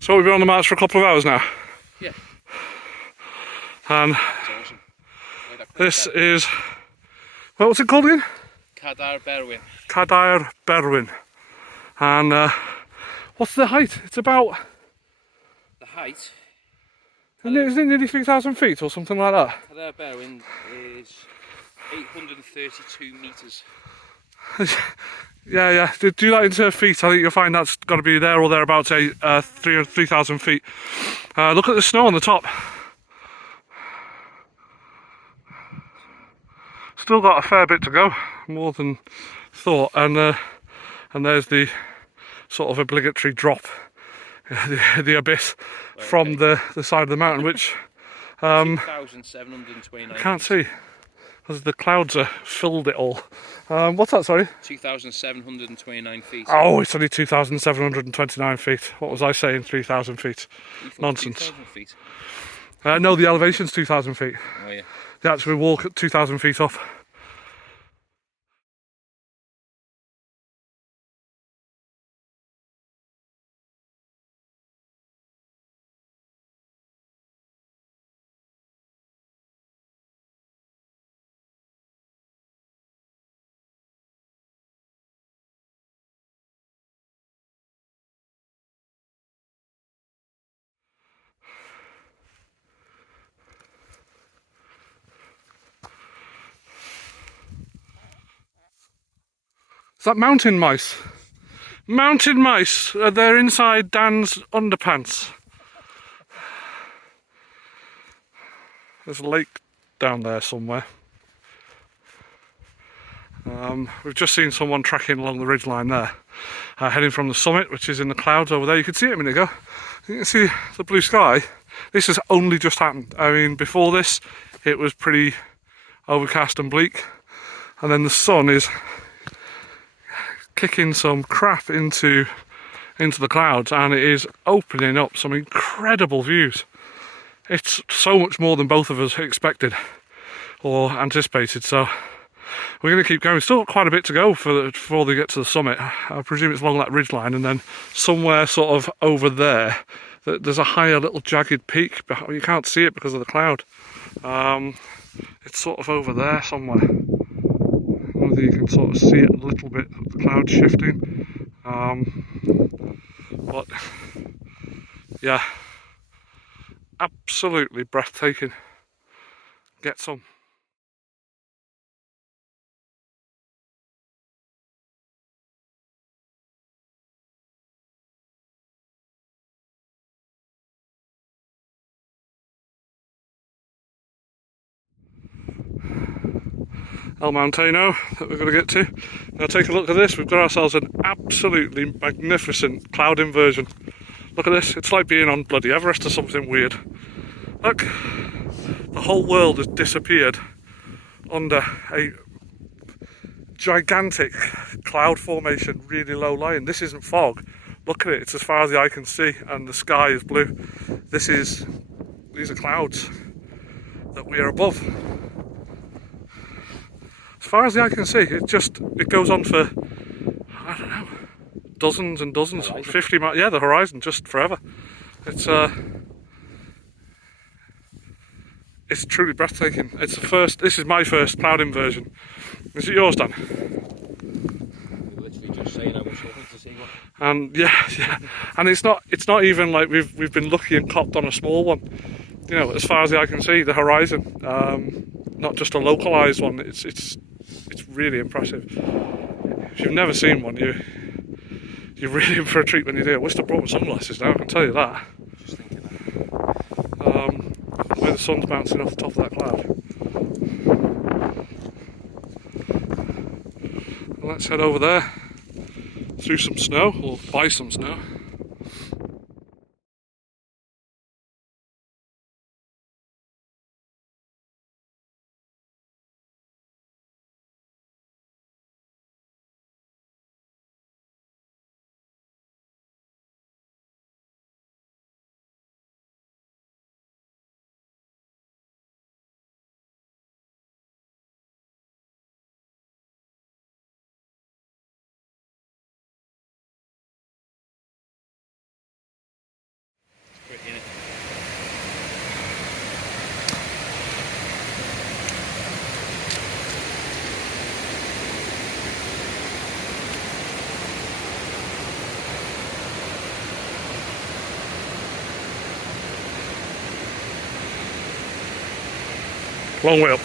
So we've been on the march for a couple of hours now. Yeah. And That's awesome. this is, what was it called again? Cadair Berwyn. Cadair Berwyn. And what's the height? It's about, The height? isn't it nearly 3,000 feet or something like that? Cadair Berwyn is 832 metres. Yeah. Do that into feet. I think you'll find that's got to be there or thereabouts, 3,000 feet. Look at the snow on the top. Still got a fair bit to go, more than thought. And there's the sort of obligatory drop, the abyss from the side of the mountain, which 2,729 I can't feet. see because the clouds have filled it all. What's that, sorry? 2,729 feet. Oh, it's only 2,729 feet. What was I saying? 3,000 feet. Nonsense. 2,000 feet. No, the elevation's 2,000 feet. Oh yeah. The actual walk at 2,000 feet off. Is that mountain mice? Mountain mice! They're inside Dan's underpants. There's a lake down there somewhere. We've just seen someone trekking along the ridgeline there, heading from the summit, which is in the clouds over there. You could see it a minute ago. You can see the blue sky. This has only just happened. I mean, before this, it was pretty overcast and bleak, and then the sun is kicking some crap into the clouds, and it is opening up some incredible views. It's so much more than both of us expected or anticipated, so we're going to keep going. Still got quite a bit to go before they get to the summit. I presume it's along that ridgeline, and then somewhere sort of over there there's a higher little jagged peak. You can't see it because of the cloud. It's sort of over there somewhere. Whether you can sort of see it a little bit, the cloud shifting. But yeah, absolutely breathtaking. Get some. El Montano that we're going to get to. Now take a look at this. We've got ourselves an absolutely magnificent cloud inversion. Look at this. It's like being on bloody Everest or something weird. Look, the whole world has disappeared under a gigantic cloud formation, really low lying. This isn't fog. Look at it. It's as far as the eye can see, and the sky is blue. These are clouds that we are above. As far as the eye can see, it goes on for, I don't know, dozens and dozens, horizon. 50 miles, yeah, the horizon, just forever. It's truly breathtaking. This is my first cloud inversion. Is it yours, Dan? You're literally just saying I was hoping to see one. And yeah, and it's not even like we've been lucky and copped on a small one. You know, as far as the eye can see, the horizon, not just a localised one. It's really impressive. If you've never seen one, you're really in for a treat when you do. I wish I brought my sunglasses now, I can tell you that. Just thinking that. Where the sun's bouncing off the top of that cloud. Let's head over there through some snow, or by some snow. Long way up.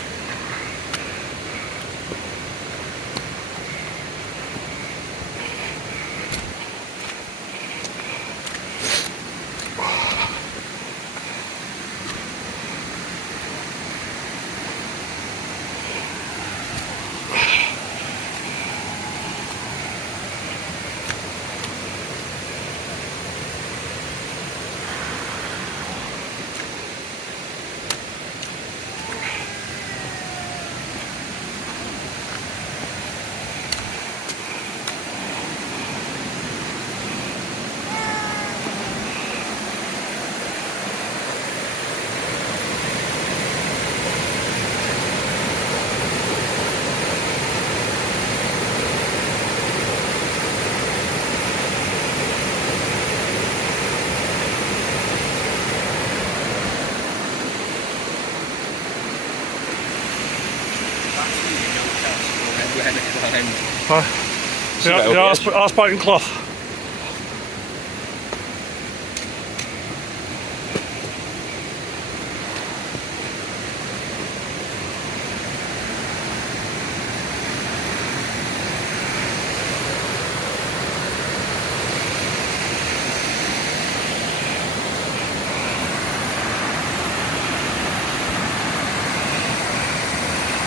Arse biting cloth.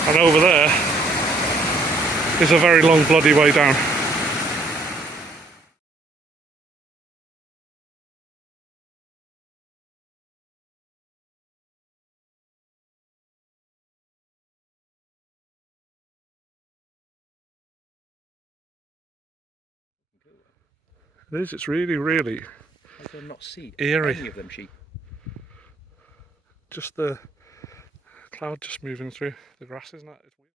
And over there is a very long bloody way down. It is, it's really, really I can not see eerie. any of them sheep. Just the cloud just moving through the grass, isn't it? It's weird.